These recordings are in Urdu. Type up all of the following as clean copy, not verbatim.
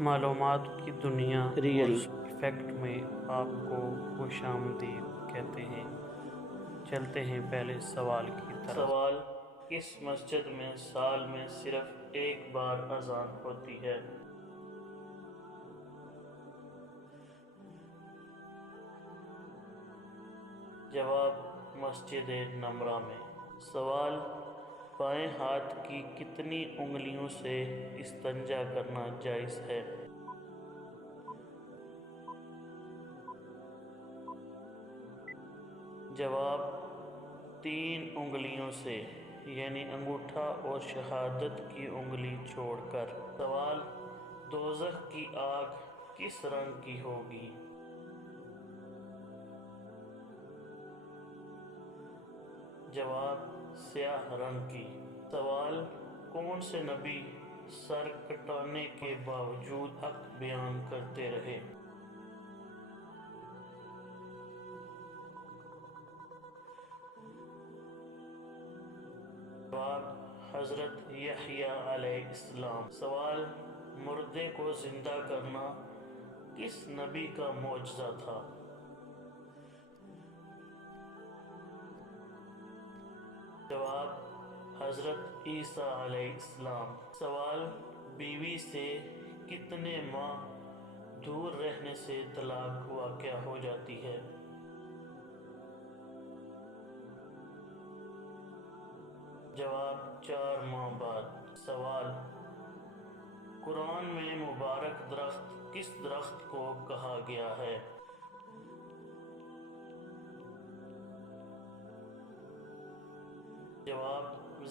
معلومات کی دنیا ریئل ایفیکٹ میں آپ کو خوش آمدید کہتے ہیں۔ چلتے ہیں پہلے سوال کی طرف۔ سوال: کس مسجد میں سال میں صرف ایک بار اذان ہوتی ہے؟ جواب: مسجد نمرہ میں۔ سوال: بائیں ہاتھ کی کتنی انگلیوں سے استنجا کرنا جائز ہے؟ جواب: 3 انگلیوں سے، یعنی انگوٹھا اور شہادت کی انگلی چھوڑ کر۔ سوال: دوزخ کی آگ کس رنگ کی ہوگی؟ جواب: سیاہ رنگ کی۔ سوال: کون سے نبی سر کٹانے کے باوجود حق بیان کرتے رہے؟ جواب: حضرت یحییٰ علیہ السلام۔ سوال: مردے کو زندہ کرنا کس نبی کا معجزہ تھا؟ جواب: حضرت عیسیٰ علیہ السلام۔ سوال: بیوی سے کتنے ماہ دور رہنے سے طلاق واقع ہو جاتی ہے؟ جواب: 4 ماہ بعد۔ سوال: قرآن میں مبارک درخت کس درخت کو کہا گیا ہے؟ جواب: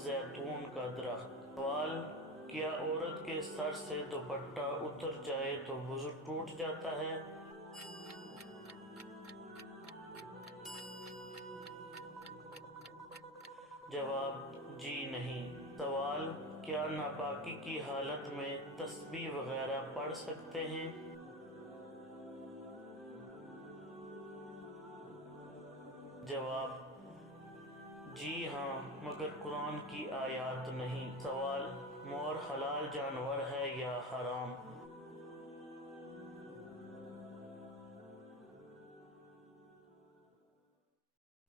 زیتون کا درخت۔ سوال: کیا عورت کے سر سے دوپٹہ اتر جائے تو وضو ٹوٹ جاتا ہے؟ جواب: جی نہیں۔ سوال: کیا ناپاکی کی حالت میں تسبیح وغیرہ پڑھ سکتے ہیں؟ جواب: جی ہاں، مگر قرآن کی آیات نہیں۔ سوال: مور حلال جانور ہے یا حرام؟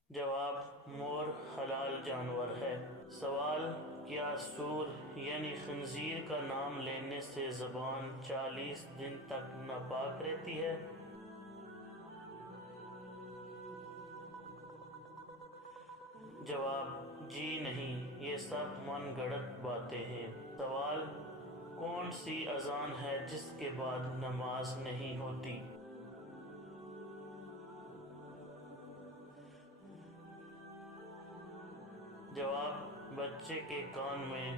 جواب: مور حلال جانور ہے۔ سوال: کیا سور یعنی خنزیر کا نام لینے سے زبان 40 دن تک ناپاک رہتی ہے؟ جواب: جی نہیں، یہ سب من گھڑت باتیں ہیں۔ سوال: کون سی اذان ہے جس کے بعد نماز نہیں ہوتی؟ جواب: بچے کے کان میں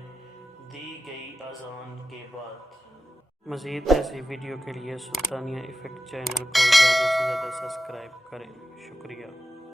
دی گئی اذان کے بعد۔ مزید ایسی ویڈیو کے لیے سلطانیہ ایفیکٹ چینل کو زیادہ سے زیادہ سبسکرائب کریں۔ شکریہ۔